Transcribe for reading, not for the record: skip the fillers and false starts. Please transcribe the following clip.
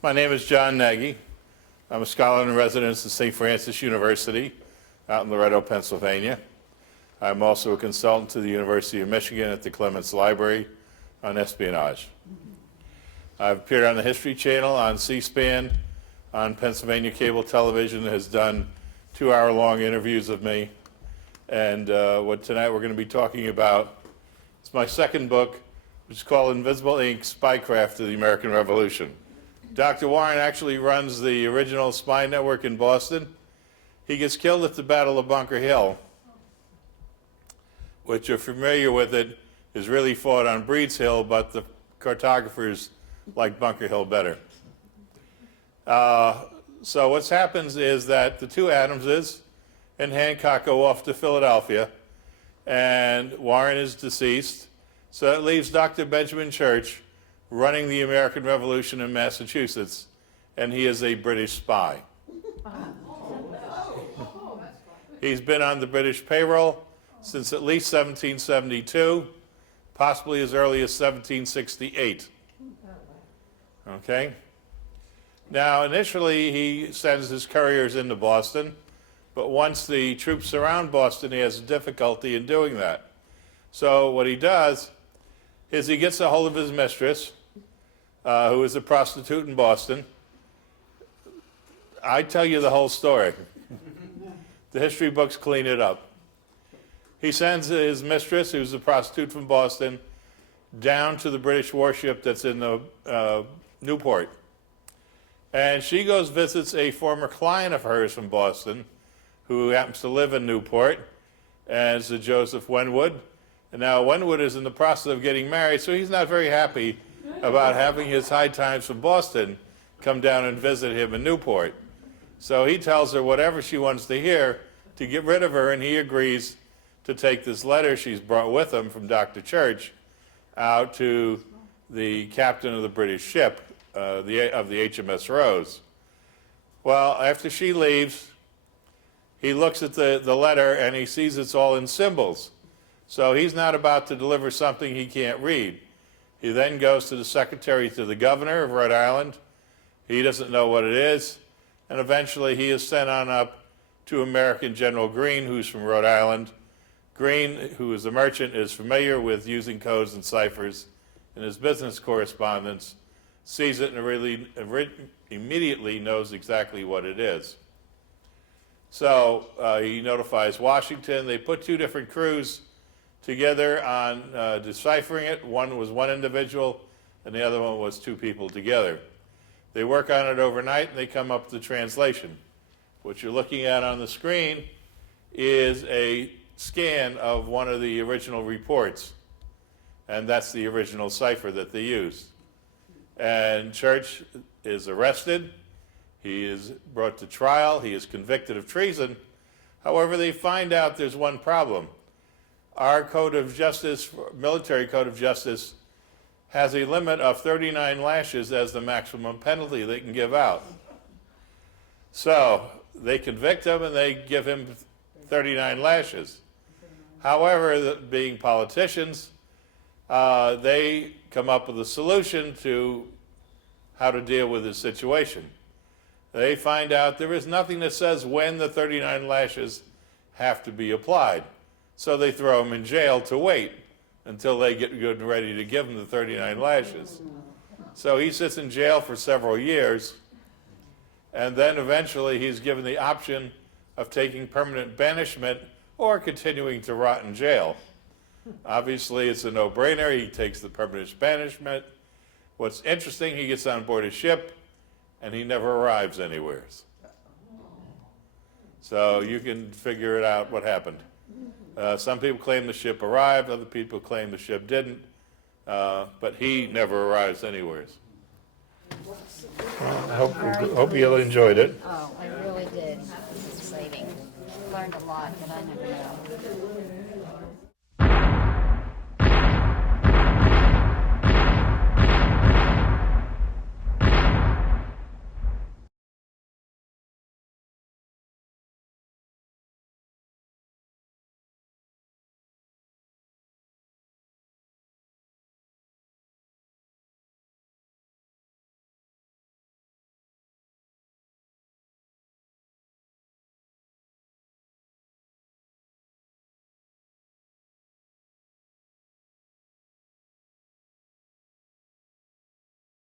My name is John Nagy. I'm a scholar in residence at St. Francis University out in Loretto, Pennsylvania. I'm also a consultant to the University of Michigan at the Clements Library on espionage. I've appeared on the History Channel, on C-SPAN, on Pennsylvania Cable Television, has done 2-hour-long interviews of me. And what tonight we're going to be talking about is my second book, which is called Invisible Ink, Spycraft of the American Revolution. Dr. Warren actually runs the original spy network in Boston. He gets killed at the Battle of Bunker Hill, which, if you're familiar with it, is really fought on Breed's Hill, but the cartographers like Bunker Hill better. So what happens is that the two Adamses and Hancock go off to Philadelphia, and Warren is deceased. So that leaves Dr. Benjamin Church running the American Revolution in Massachusetts, and he is a British spy. He's been on the British payroll since at least 1772, possibly as early as 1768. Okay? Now, initially, he sends his couriers into Boston, but once the troops surround Boston, he has difficulty in doing that. So what he does is he gets a hold of his mistress, who is a prostitute in Boston. I tell you the whole story. The history books clean it up. He sends his mistress, who's a prostitute from Boston, down to the British warship that's in the Newport. And she goes visits a former client of hers from Boston, who happens to live in Newport, and it's Joseph Wenwood. And now Wenwood is in the process of getting married, so he's not very happy about having his high times from Boston come down and visit him in Newport. So he tells her whatever she wants to hear to get rid of her, and he agrees to take this letter she's brought with him from Dr. Church out to the captain of the British ship, of the HMS Rose. Well, after she leaves, he looks at the letter and he sees it's all in symbols. So he's not about to deliver something he can't read. He then goes to the secretary to the governor of Rhode Island. He doesn't know what it is. And eventually he is sent on up to American General Greene, who's from Rhode Island. Greene, who is a merchant, is familiar with using codes and ciphers in his business correspondence, sees it and really immediately knows exactly what it is. So he notifies Washington. They put two different crews together on deciphering it. One was one individual, and the other one was two people together. They work on it overnight, and they come up with the translation. What you're looking at on the screen is a scan of one of the original reports, and that's the original cipher that they used. And Church is arrested. He is brought to trial. He is convicted of treason. However, they find out there's one problem. Our code of justice, military code of justice, has a limit of 39 lashes as the maximum penalty they can give out. So they convict him and they give him 39 lashes. However, being politicians, they come up with a solution to how to deal with this situation. They find out there is nothing that says when the 39 lashes have to be applied. So they throw him in jail to wait until they get good and ready to give him the 39 lashes. So he sits in jail for several years, and then eventually he's given the option of taking permanent banishment or continuing to rot in jail. Obviously, it's a no-brainer. He takes the permanent banishment. What's interesting, he gets on board a ship, and he never arrives anywhere. So you can figure it out what happened. Some people claim the ship arrived, other people claim the ship didn't, but he never arrives anywhere. Well, I hope you enjoyed it. Oh, I really did. This is exciting. Learned a lot that I never knew.